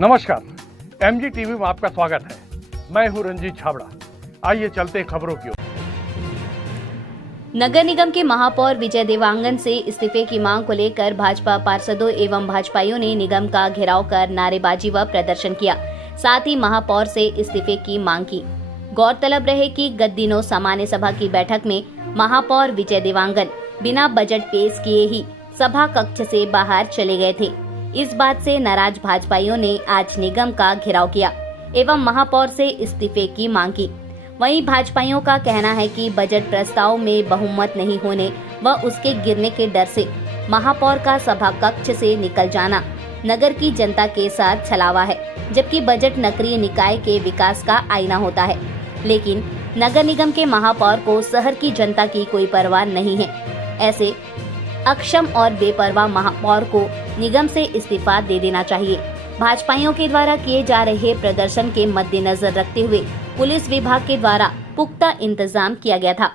नमस्कार, MG TV में आपका स्वागत है। मैं हूं रंजीत छाबड़ा। आइए चलते हैं खबरों की ओर। नगर निगम के महापौर विजय देवांगन से इस्तीफे की मांग को लेकर भाजपा पार्षदों एवं भाजपाइयों ने निगम का घेराव कर नारेबाजी व प्रदर्शन किया। साथ ही महापौर से इस्तीफे की मांग की। गौरतलब रहे कि गत दिनों सामान्य सभा की बैठक में महापौर विजय देवांगन बिना बजट पेश किए ही सभा कक्ष से बाहर चले गए थे। इस बात से नाराज भाजपाइयों ने आज निगम का घेराव किया एवं महापौर से इस्तीफे की मांग की। वहीं भाजपाइयों का कहना है कि बजट प्रस्ताव में बहुमत नहीं होने व उसके गिरने के डर से महापौर का सभा कक्ष से निकल जाना नगर की जनता के साथ छलावा है, जबकि बजट नगरीय निकाय के विकास का आईना होता है। लेकिन नगर निगम के महापौर को शहर की जनता की कोई परवाह नहीं है। ऐसे अक्षम और बेपरवाह महापौर को निगम से इस्तीफा दे देना चाहिए। भाजपाइयों के द्वारा किए जा रहे प्रदर्शन के मद्देनजर रखते हुए पुलिस विभाग के द्वारा पुख्ता इंतजाम किया गया था।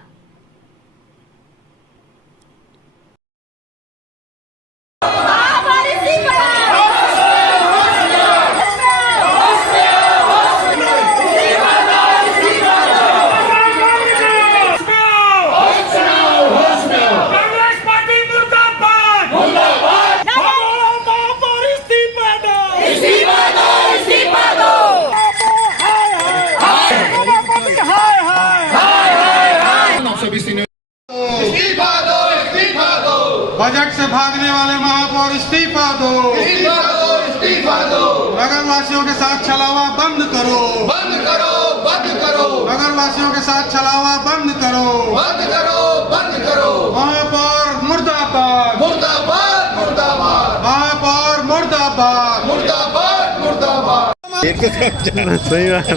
बजट से भागने वाले महापौर इस्तीफा दो, इस्तीफा दो, इस्तीफा दो। नगर वासियों के साथ छलावा बंद करो, बंद करो, बंद करो। नगर वासियों के साथ छलावा बंद करो, बंद करो, बंद करो। महापौर मुर्दाबाद, मुर्दाबाद, मुर्दाबाद। महापौर मुर्दाबाद, मुर्दाबाद, मुर्दाबाद। सही बात।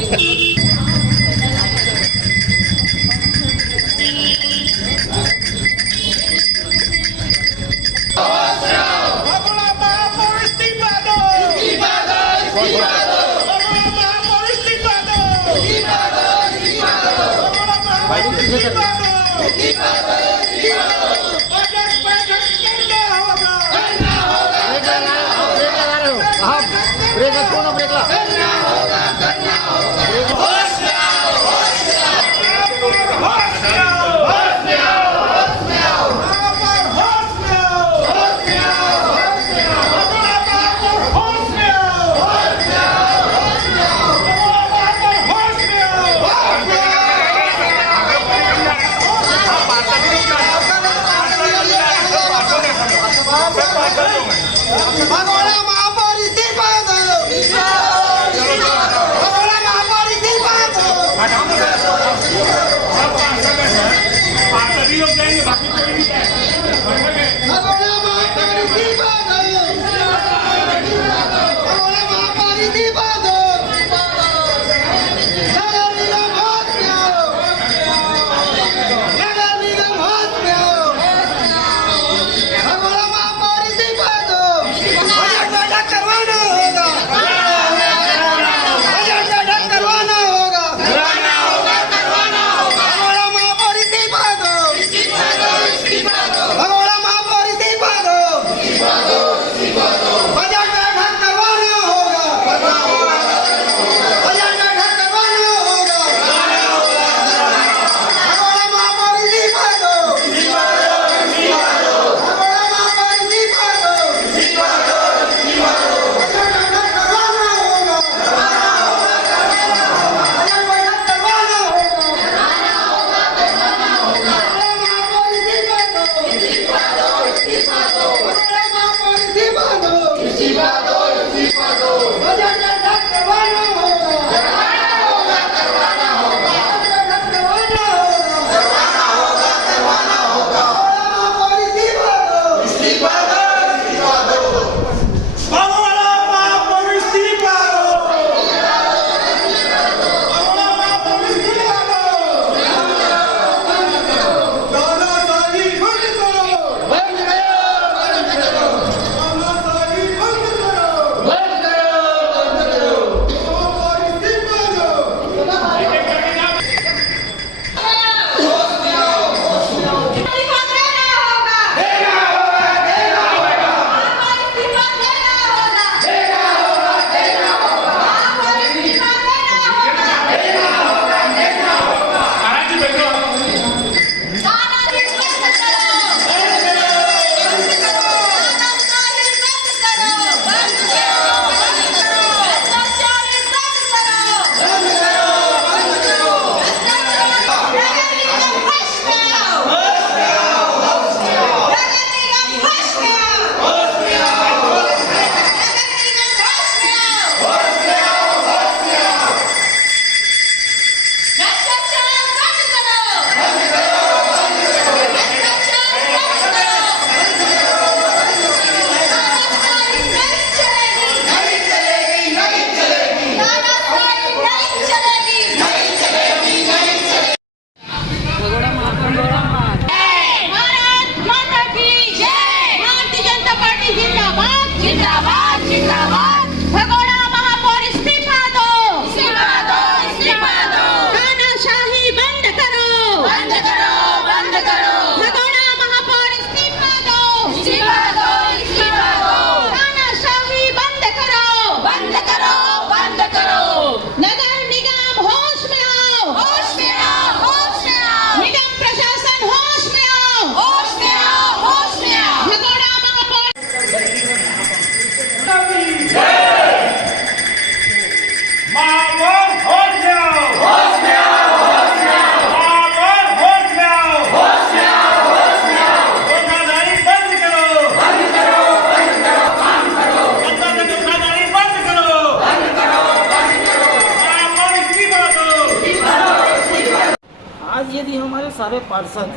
सारे पार्षद,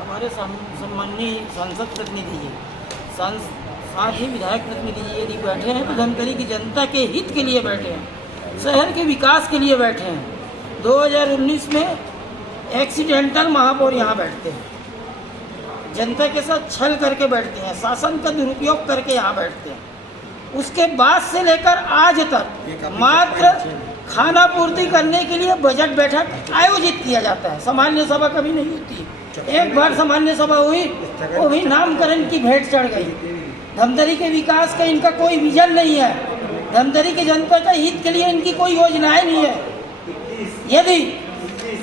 हमारे सम्माननीय सांसद प्रतिनिधि जी, साथ ही विधायक प्रतिनिधि जी यदि बैठे हैं तो धमतरी की जनता के हित के लिए बैठे हैं, शहर के विकास के लिए बैठे हैं। 2019 में एक्सीडेंटल महापौर यहाँ बैठते हैं, जनता के साथ छल करके बैठते हैं, शासन का दुरुपयोग करके यहाँ बैठते हैं। उसके बाद से लेकर आज तक मात्र खाना पूर्ति करने के लिए बजट बैठक आयोजित किया जाता है, सामान्य सभा कभी नहीं होती। एक बार सामान्य सभा हुई, वो भी नामकरण की भेंट चढ़ गई। धमतरी के विकास का इनका कोई विजन नहीं है, धमतरी के जनता के हित के लिए इनकी कोई योजनाएं नहीं है। यदि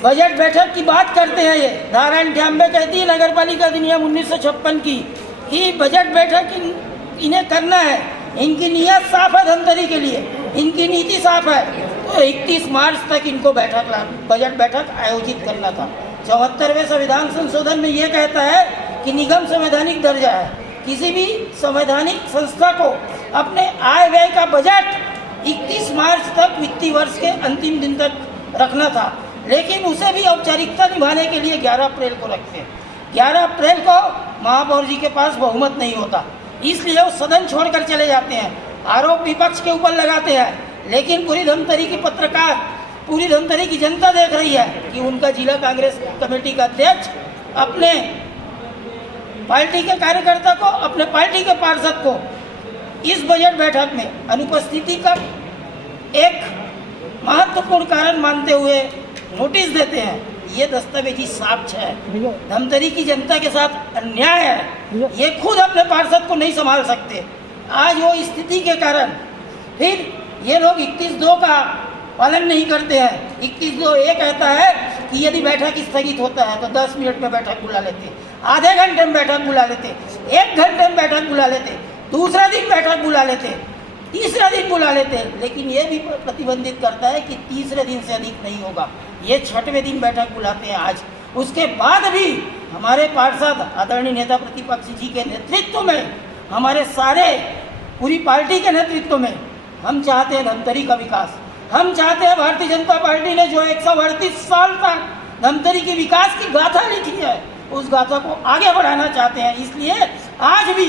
बजट बैठक की बात करते हैं, ये धारा 98 कहती है नगर पालिका अधिनियम 1956 की कि बजट बैठक इन्हें करना है, इनकी नीयत साफ है धमतरी के लिए, इनकी नीति साफ है, तो 31 मार्च तक इनको बजट बैठक आयोजित करना था। 74वें संविधान संशोधन में ये कहता है कि निगम संवैधानिक दर्जा है, किसी भी संवैधानिक संस्था को अपने आय व्यय का बजट 31 मार्च तक वित्तीय वर्ष के अंतिम दिन तक रखना था, लेकिन उसे भी औपचारिकता निभाने के लिए 11 अप्रैल को रखते हैं। 11 अप्रैल को महापौर जी के पास बहुमत नहीं होता, इसलिए वो सदन छोड़कर चले जाते हैं, आरोप विपक्ष के ऊपर लगाते हैं। लेकिन पूरी धमतरी की पत्रकार, पूरी धमतरी की जनता देख रही है कि उनका जिला कांग्रेस कमेटी का अध्यक्ष अपने पार्टी के कार्यकर्ता को, अपने पार्टी के पार्षद को इस बजट बैठक में अनुपस्थिति का एक महत्वपूर्ण कारण मानते हुए नोटिस देते हैं। ये दस्तावेजी साक्ष्य है, धमतरी की जनता के साथ अन्याय है, ये खुद अपने पार्षद को नहीं संभाल सकते। आज वो स्थिति के कारण फिर ये लोग 21-2 का पालन नहीं करते हैं। 21-2 ये कहता है कि यदि बैठक स्थगित होता है तो 10 मिनट में बैठक बुला लेते, आधे घंटे में बैठक बुला लेते, 1 घंटे में बैठक बुला लेते, दूसरा दिन बैठक बुला लेते, तीसरा दिन बुला लेते, लेकिन ये भी प्रतिबंधित करता है कि तीसरे दिन से अधिक नहीं होगा। ये 6वें दिन बैठक बुलाते हैं आज। उसके बाद भी हमारे पार्षद आदरणीय नेता प्रतिपक्ष जी के नेतृत्व में, हमारे सारे पूरी पार्टी के नेतृत्व में हम चाहते हैं धमतरी का विकास। हम चाहते हैं, भारतीय जनता पार्टी ने जो 138 साल तक धमतरी की विकास की गाथा लिखी है, उस गाथा को आगे बढ़ाना चाहते हैं। इसलिए आज भी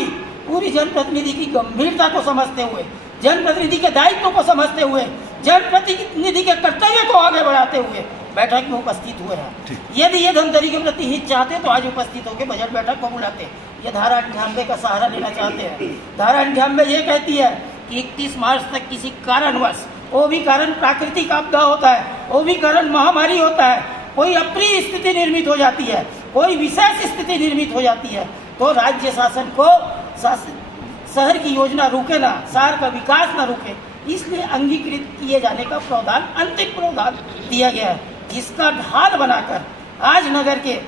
पूरी जनप्रतिनिधि की गंभीरता को समझते हुए, जनप्रतिनिधि के दायित्व को समझते हुए, जनप्रतिनिधि के कर्तव्य को आगे बढ़ाते हुए बैठक में उपस्थित हुए हैं। यदि ये धमतरी के प्रति हित चाहते तो आज उपस्थित होकर बजट बैठक को बुलाते। ये धारा 98 का सहारा लेना चाहते हैं। धारा 98 ये कहती है कि 31 मार्च तक किसी कारणवश, वो भी कारण प्राकृतिक आपदा होता है, वो भी कारण महामारी होता है, कोई अप्रिय स्थिति निर्मित हो जाती है, कोई विशेष स्थिति निर्मित हो जाती है, तो राज्य शासन को शहर की योजना रुके ना, शहर का विकास ना रुके, इसलिए अंगीकृत किए जाने का प्रावधान, अंतिम प्रावधान दिया गया है, जिसका ढाल बनाकर आज नगर के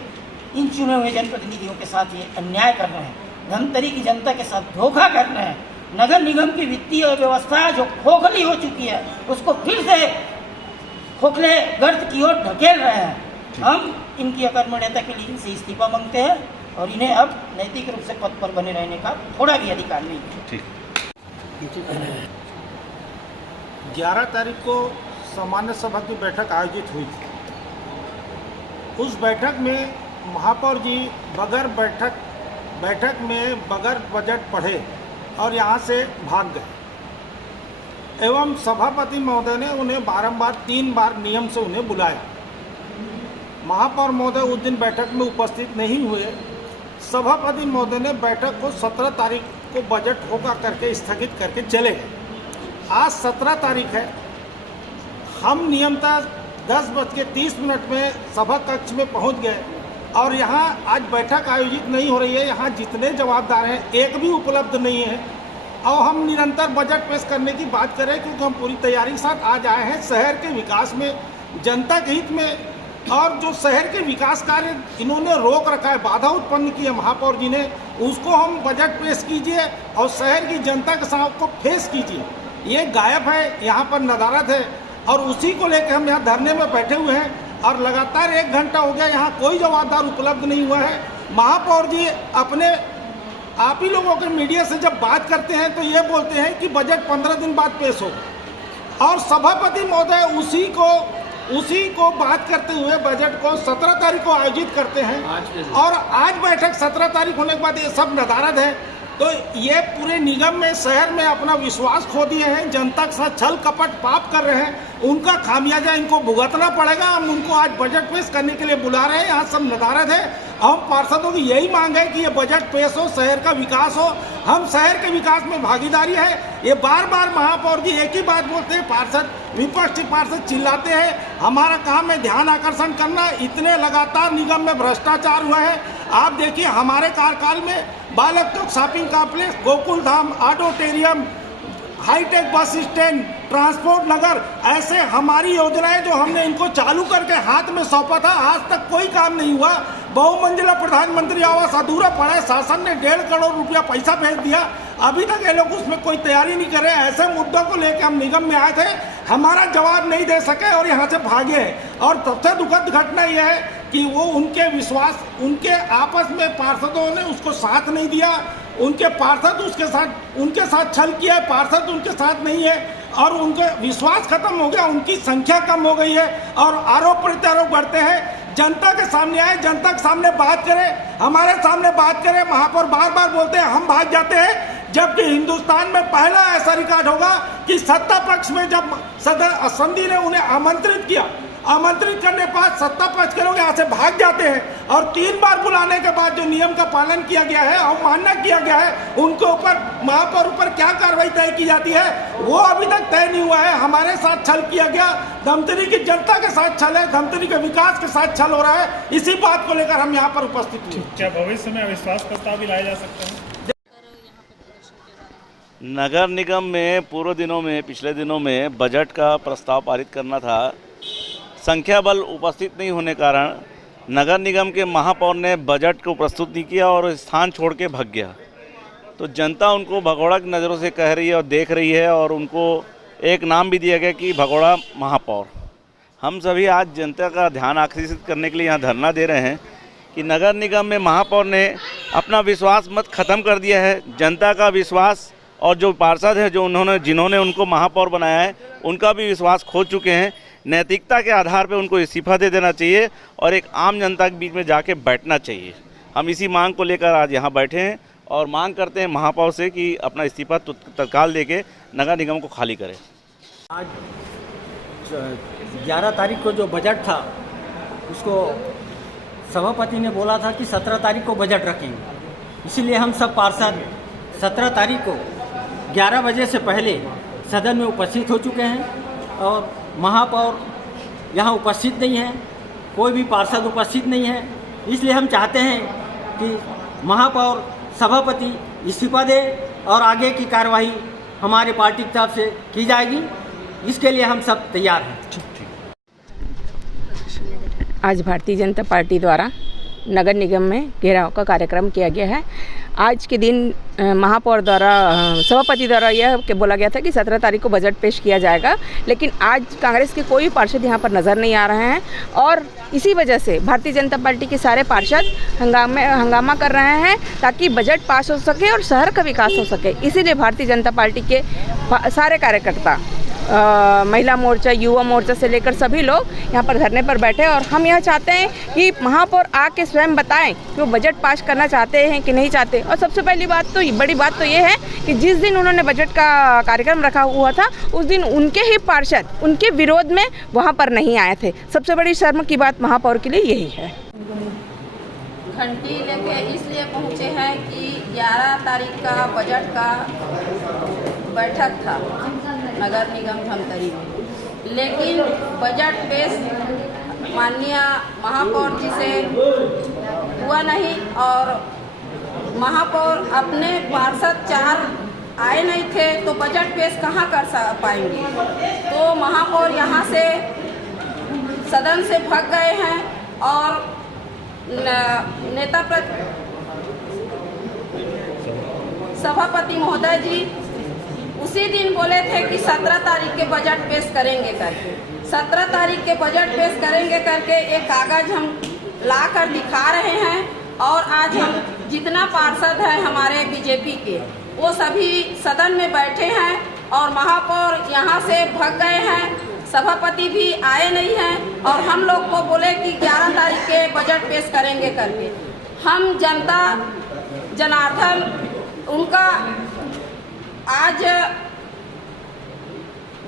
इन चुने हुए जनप्रतिनिधियों के साथ ये अन्याय कर रहे हैं, धमतरी की जनता के साथ धोखा कर रहे हैं। नगर निगम की वित्तीय व्यवस्था जो खोखली हो चुकी है, उसको फिर से खोखले गर्त की ओर ढकेल रहे हैं। हम इनकी अकर्मण्यता के लिए इनसे इस्तीफा मांगते हैं और इन्हें अब नैतिक रूप से पद पर बने रहने का थोड़ा भी अधिकार नहीं है। 11 तारीख को सामान्य सभा की बैठक आयोजित हुई थी। उस बैठक में महापौर जी बगैर बैठक में बगैर बजट पढ़े और यहाँ से भाग गए एवं सभापति महोदय ने उन्हें बारंबार 3 बार नियम से उन्हें बुलाया। महापौर महोदय उस दिन बैठक में उपस्थित नहीं हुए। सभापति महोदय ने बैठक को 17 तारीख को बजट होगा करके स्थगित करके चले गए। आज 17 तारीख है। हम नियमतः 10:30 में सभा कक्ष में पहुंच गए और यहाँ आज बैठक आयोजित नहीं हो रही है। यहाँ जितने जवाबदार हैं एक भी उपलब्ध नहीं है और हम निरंतर बजट पेश करने की बात करें, क्योंकि हम पूरी तैयारी के साथ आज आए हैं शहर के विकास में, जनता के हित में। और जो शहर के विकास कार्य इन्होंने रोक रखा है, बाधा उत्पन्न की है महापौर जी ने, उसको हम बजट पेश कीजिए और शहर की जनता के साथ को फेस कीजिए। ये गायब है, यहाँ पर नदारत है और उसी को लेकर हम यहाँ धरने में बैठे हुए हैं और लगातार 1 घंटा हो गया, यहाँ कोई जवाबदार उपलब्ध नहीं हुआ है। महापौर जी अपने आप ही लोगों के मीडिया से जब बात करते हैं तो ये बोलते हैं कि बजट 15 दिन बाद पेश हो और सभापति महोदय उसी को उसी को बात करते हुए बजट को 17 तारीख को आयोजित करते हैं और आज बैठक 17 तारीख होने के बाद ये सब नदारद है। तो ये पूरे निगम में, शहर में अपना विश्वास खो दिए हैं, जनता के साथ छल कपट पाप कर रहे हैं, उनका खामियाजा इनको भुगतना पड़ेगा। हम उनको आज बजट पेश करने के लिए बुला रहे हैं, यहाँ सब नदारद है। हम पार्षदों की यही मांग है कि ये बजट पेश हो, शहर का विकास हो, हम शहर के विकास में भागीदारी है। ये बार बार महापौर जी एक ही बात बोलते हैं, पार्षद विपक्षी पार्षद चिल्लाते हैं हमारा काम है ध्यान आकर्षण करना। इतने लगातार निगम में भ्रष्टाचार हुए हैं। आप देखिए हमारे कार्यकाल में Balak Chowk shopping complex, Gokul Dham, auditorium, hitech bus stand, transport Nagar, ऐसे हमारी योजनाएं जो हमने इनको चालू करके हाथ में सौंपा था, आज तक कोई काम नहीं हुआ। बहुमंजिला प्रधानमंत्री आवास अधूरा पड़ा है, शासन ने 1.5 करोड़ रुपया पैसा भेज दिया, अभी तक ये लोग उसमें कोई तैयारी नहीं कर रहे। ऐसे मुद्दों को लेकर हम निगम में आए थे, हमारा जवाब नहीं दे सके और यहाँ से भागे। और सबसे दुखद घटना यह है कि वो उनके विश्वास, उनके आपस में पार्षदों ने उसको साथ नहीं दिया, उनके पार्षद उनके साथ छल किया, पार्षद उनके साथ नहीं है और उनका विश्वास खत्म हो गया, उनकी संख्या कम हो गई है और आरोप प्रत्यारोप बढ़ते हैं। जनता के सामने आए, जनता के सामने बात करें, हमारे सामने बात करें। महापौर बार बार बोलते हैं हम भाग जाते हैं, जबकि हिंदुस्तान में पहला ऐसा रिकॉर्ड होगा कि सत्ता पक्ष में जब सदर संधि ने उन्हें आमंत्रित किया, आमंत्रित करने के बाद सत्ता पक्ष के लोग यहाँ से भाग जाते हैं और 3 बार बुलाने के बाद जो नियम का पालन किया गया है, अवमानना किया गया है, उनके ऊपर महापौर ऊपर क्या कार्रवाई तय की जाती है वो अभी तक तय नहीं हुआ है। हमारे साथ छल किया गया, धमतरी की जनता के साथ छल है, धमतरी के विकास के साथ छल हो रहा है। इसी बात को लेकर हम यहाँ पर उपस्थित हुए। क्या भविष्य में अविश्वास प्रस्ताव भी लाए जा सकते हैं? नगर निगम में पूर्व दिनों में, पिछले दिनों में बजट का प्रस्ताव पारित करना था। संख्या बल उपस्थित नहीं होने कारण नगर निगम के महापौर ने बजट को प्रस्तुत नहीं किया और स्थान छोड़ के भाग गया। तो जनता उनको भगोड़ा की नज़रों से कह रही है और देख रही है और उनको एक नाम भी दिया गया कि भगोड़ा महापौर। हम सभी आज जनता का ध्यान आकर्षित करने के लिए यहाँ धरना दे रहे हैं कि नगर निगम में महापौर ने अपना विश्वास मत ख़त्म कर दिया है। जनता का विश्वास और जो पार्षद है जिन्होंने उनको महापौर बनाया है उनका भी विश्वास खो चुके हैं। नैतिकता के आधार पर उनको इस्तीफा दे देना चाहिए और एक आम जनता के बीच में जाके बैठना चाहिए। हम इसी मांग को लेकर आज यहाँ बैठे हैं और मांग करते हैं महापौर से कि अपना इस्तीफा तत्काल देके नगर निगम को खाली करें। आज 11 तारीख को जो बजट था उसको सभापति ने बोला था कि 17 तारीख को बजट रखेंगे, इसीलिए हम सब पार्षद 17 तारीख को 11 बजे से पहले सदन में उपस्थित हो चुके हैं और महापौर यहाँ उपस्थित नहीं है, कोई भी पार्षद उपस्थित नहीं है। इसलिए हम चाहते हैं कि महापौर सभापति इस्तीफा दे और आगे की कार्रवाई हमारे पार्टी की तरफ से की जाएगी। इसके लिए हम सब तैयार हैं। आज भारतीय जनता पार्टी द्वारा नगर निगम में घेराव का कार्यक्रम किया गया है। आज के दिन महापौर द्वारा, सभापति द्वारा यह बोला गया था कि 17 तारीख को बजट पेश किया जाएगा, लेकिन आज कांग्रेस के कोई पार्षद यहाँ पर नज़र नहीं आ रहे हैं और इसी वजह से भारतीय जनता पार्टी के सारे पार्षद हंगामा कर रहे हैं ताकि बजट पास हो सके और शहर का विकास हो सके। इसीलिए भारतीय जनता पार्टी के सारे कार्यकर्ता, महिला मोर्चा, युवा मोर्चा से लेकर सभी लोग यहाँ पर धरने पर बैठे और हम यह चाहते हैं कि महापौर आके स्वयं बताएं कि वो बजट पास करना चाहते हैं कि नहीं चाहते। और सबसे पहली बात तो बड़ी बात तो ये है कि जिस दिन उन्होंने बजट का कार्यक्रम रखा हुआ था उस दिन उनके ही पार्षद उनके विरोध में वहाँ पर नहीं आए थे। सबसे बड़ी शर्म की बात महापौर के लिए यही है। घंटी लेके इसलिए पहुँचे हैं कि 11 तारीख का बजट का बैठक था नगर निगम धमतरी में, लेकिन बजट पेश माननीय महापौर जी से हुआ नहीं और महापौर अपने पार्षद 4 आए नहीं थे तो बजट पेश कहाँ कर पाएंगे। तो महापौर यहाँ से सदन से भाग गए हैं और सभापति महोदय जी उसी दिन बोले थे कि 17 तारीख के बजट पेश करेंगे करके, 17 तारीख के बजट पेश करेंगे करके एक कागज हम ला कर दिखा रहे हैं और आज हम जितना पार्षद है हमारे बीजेपी के वो सभी सदन में बैठे हैं और महापौर यहाँ से भाग गए हैं, सभापति भी आए नहीं हैं और हम लोग को बोले कि 11 तारीख के बजट पेश करेंगे करके। हम जनता जनार्दन उनका आज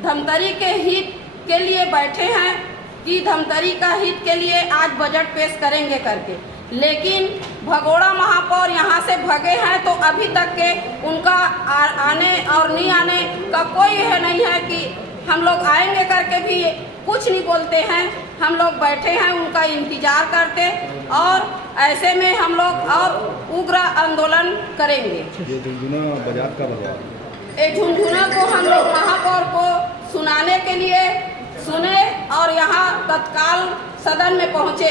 धमतरी के हित के लिए बैठे हैं कि धमतरी का हित के लिए आज बजट पेश करेंगे करके, लेकिन भगोड़ा महापौर यहाँ से भगे हैं तो अभी तक के उनका आने और नहीं आने का कोई है नहीं है कि हम लोग आएंगे करके भी कुछ नहीं बोलते हैं। हम लोग बैठे हैं उनका इंतजार करते और ऐसे में हम लोग और उग्र आंदोलन करेंगे। ये झुनझुना बाजार का बजा ये झुनझुना को हम लोग महापौर को सुनाने के लिए सुने और यहाँ तत्काल सदन में पहुँचे,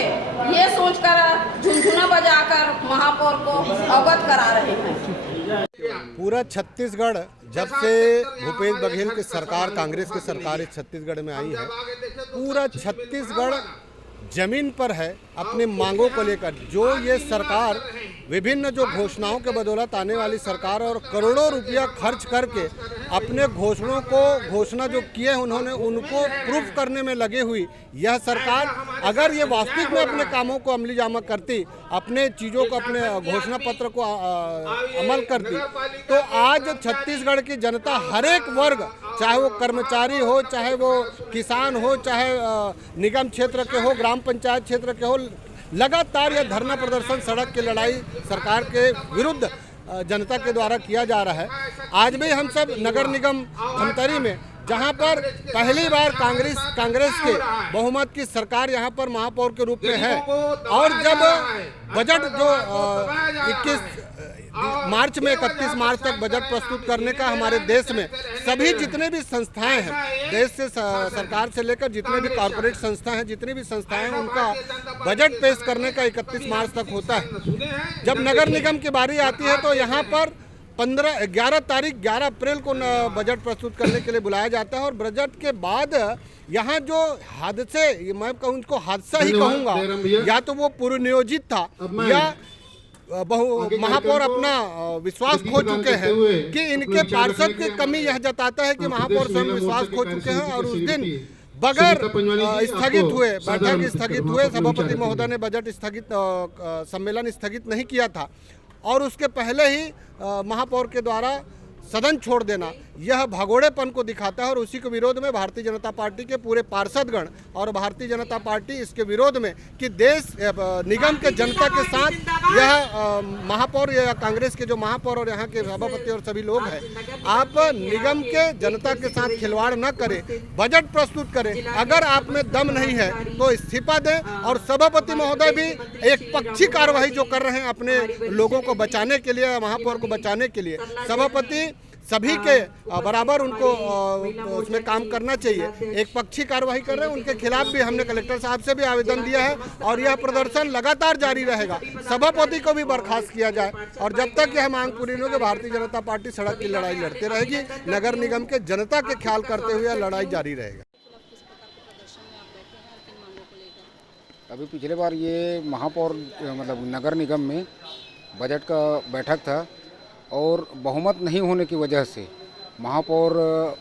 ये सोचकर झुनझुना बजाकर महापौर को अवगत करा रहे हैं। पूरा छत्तीसगढ़ जब से भूपेश बघेल की सरकार, कांग्रेस की सरकार इस छत्तीसगढ़ में आई है, पूरा छत्तीसगढ़ जमीन पर है अपनी मांगों को लेकर। जो ये सरकार विभिन्न जो घोषणाओं के बदौलत आने वाली सरकार और करोड़ों रुपया खर्च करके अपने घोषणा जो किए उन्होंने उनको प्रूफ करने में लगे हुई यह सरकार अगर ये वास्तविक में अपने कामों को अमली जामा करती, अपने चीज़ों को, अपने घोषणा पत्र को अमल करती, तो आज छत्तीसगढ़ की जनता हर एक वर्ग, चाहे वो कर्मचारी हो, चाहे वो किसान हो, चाहे निगम क्षेत्र के हो, ग्राम पंचायत क्षेत्र के हो, लगातार यह धरना प्रदर्शन, सड़क की लड़ाई सरकार के विरुद्ध जनता के द्वारा किया जा रहा है। आज भी हम सब नगर निगम धमतरी में, जहां पर पहली बार कांग्रेस के बहुमत की सरकार यहां पर महापौर के रूप में है, और जब बजट जो 31 मार्च तक बजट प्रस्तुत करने का हमारे देश में सभी जितने भी संस्थाएं हैं, देश से सरकार से लेकर जितने भी कॉर्पोरेट संस्था हैं, जितनी भी संस्थाएं हैं, उनका बजट पेश करने का 31 मार्च तक होता है। जब नगर निगम की बारी आती है तो यहाँ पर 11 अप्रैल को बजट प्रस्तुत करने के लिए बुलाया जाता है, और बजट के बाद यहाँ जो हादसे, मैं कहूँ इसको हादसा ही कहूँगा, या तो वो पूर्व नियोजित था या महापौर अपना विश्वास खो चुके हैं कि इनके पार्षद की कमी यह जताता है कि महापौर स्वयं विश्वास खो चुके हैं। और उस दिन बगैर स्थगित हुए, बैठक स्थगित हुए, सभापति महोदय ने बजट सम्मेलन स्थगित नहीं किया था, और उसके पहले ही महापौर के द्वारा सदन छोड़ देना यह भगोड़ेपन को दिखाता है। और उसी के विरोध में भारतीय जनता पार्टी के पूरे पार्षदगण और भारतीय जनता पार्टी इसके विरोध में कि देश निगम के जनता के साथ यह महापौर या कांग्रेस के जो महापौर और यहाँ के सभापति और सभी लोग हैं, आप निगम के जनता के साथ खिलवाड़ न करें, बजट प्रस्तुत करें। अगर आप में दम नहीं है तो इस्तीफा दें। और सभापति महोदय भी एक पक्षी कार्रवाई जो कर रहे हैं अपने लोगों को बचाने के लिए, महापौर को बचाने के लिए, सभापति सभी के बराबर उनको उसमें काम करना चाहिए। एक पक्षी कार्रवाई कर रहे हैं, उनके खिलाफ भी हमने कलेक्टर साहब से भी आवेदन दिया है और यह प्रदर्शन लगातार जारी रहेगा। सभापति को भी बर्खास्त किया जाए, और जब तक यह मांग पूरी नहीं होगी भारतीय जनता पार्टी सड़क की लड़ाई लड़ते रहेगी। नगर निगम के जनता के ख्याल करते हुए लड़ाई जारी रहेगा। अभी पिछले बार ये महापौर मतलब नगर निगम में बजट का बैठक था, और बहुमत नहीं होने की वजह से महापौर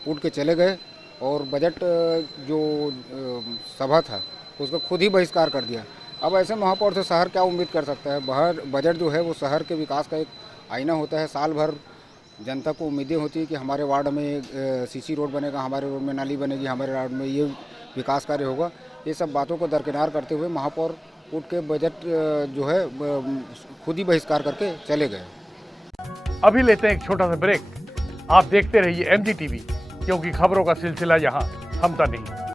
उठ के चले गए और बजट जो सभा था उसका खुद ही बहिष्कार कर दिया। अब ऐसे महापौर से शहर क्या उम्मीद कर सकता है? बजट जो है वो शहर के विकास का एक आईना होता है। साल भर जनता को उम्मीदें होती है कि हमारे वार्ड में सीसी रोड बनेगा, हमारे रोड में नाली बनेगी, हमारे वार्ड में ये विकास कार्य होगा। ये सब बातों को दरकिनार करते हुए महापौर उठ के बजट जो है खुद ही बहिष्कार करके चले गए। अभी लेते हैं एक छोटा सा ब्रेक। आप देखते रहिए MG TV, क्योंकि खबरों का सिलसिला यहाँ थमता नहीं।